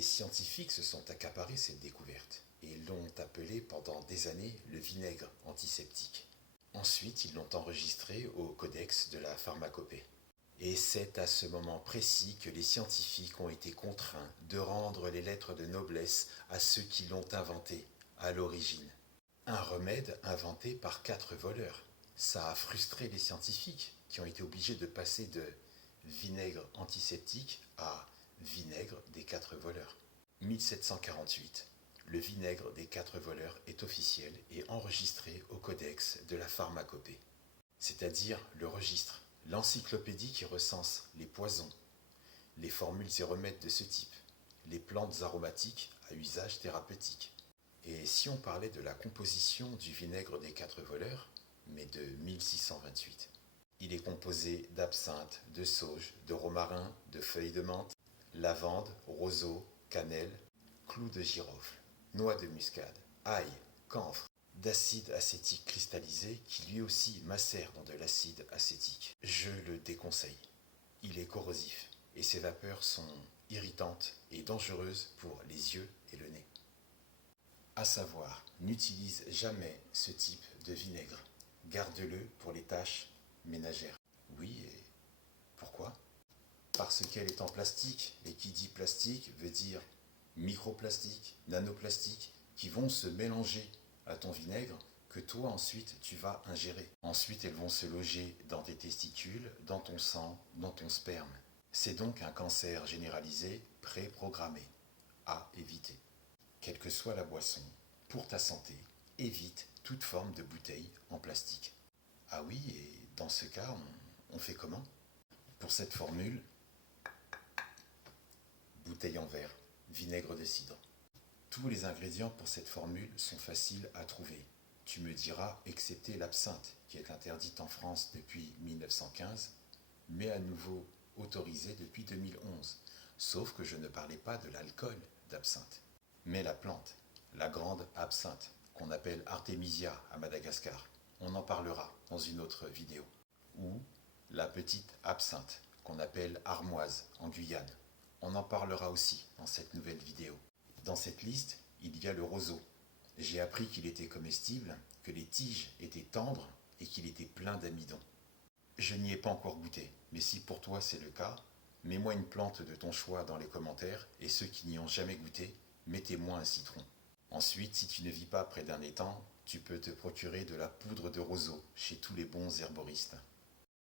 Les scientifiques se sont accaparés cette découverte et l'ont appelé pendant des années le vinaigre antiseptique. Ensuite, ils l'ont enregistré au codex de la pharmacopée. Et c'est à ce moment précis que les scientifiques ont été contraints de rendre les lettres de noblesse à ceux qui l'ont inventé, à l'origine. Un remède inventé par 4 voleurs. Ça a frustré les scientifiques qui ont été obligés de passer de vinaigre antiseptique à vinaigre des 4 voleurs. 1748. Le vinaigre des 4 voleurs est officiel et enregistré au codex de la pharmacopée, c'est-à-dire le registre, l'encyclopédie qui recense les poisons, les formules et remèdes de ce type, les plantes aromatiques à usage thérapeutique. Et si on parlait de la composition du vinaigre des 4 voleurs, mais de 1628, il est composé d'absinthe, de sauge, de romarin, de feuilles de menthe, lavande, roseau, cannelle, clous de girofle, noix de muscade, ail, camphre, d'acide acétique cristallisé qui lui aussi macère dans de l'acide acétique. Je le déconseille. Il est corrosif et ses vapeurs sont irritantes et dangereuses pour les yeux et le nez. À savoir, n'utilise jamais ce type de vinaigre. Garde-le pour les tâches ménagères. Oui, et pourquoi? Parce qu'elle est en plastique, et qui dit plastique veut dire microplastique, nanoplastique, qui vont se mélanger à ton vinaigre que toi ensuite tu vas ingérer. Ensuite elles vont se loger dans tes testicules, dans ton sang, dans ton sperme. C'est donc un cancer généralisé préprogrammé, à éviter. Quelle que soit la boisson, pour ta santé, évite toute forme de bouteille en plastique. Ah oui, et dans ce cas, on fait comment? Pour cette formule, bouteille en verre, vinaigre de cidre. Tous les ingrédients pour cette formule sont faciles à trouver. Tu me diras, excepté l'absinthe, qui est interdite en France depuis 1915, mais à nouveau autorisée depuis 2011. Sauf que je ne parlais pas de l'alcool d'absinthe, mais la plante, la grande absinthe, qu'on appelle Artemisia à Madagascar. On en parlera dans une autre vidéo. Ou la petite absinthe, qu'on appelle armoise en Guyane. On en parlera aussi dans cette nouvelle vidéo. Dans cette liste, il y a le roseau. J'ai appris qu'il était comestible, que les tiges étaient tendres et qu'il était plein d'amidon. Je n'y ai pas encore goûté, mais si pour toi c'est le cas, mets-moi une plante de ton choix dans les commentaires et ceux qui n'y ont jamais goûté, mettez-moi un citron. Ensuite, si tu ne vis pas près d'un étang, tu peux te procurer de la poudre de roseau chez tous les bons herboristes.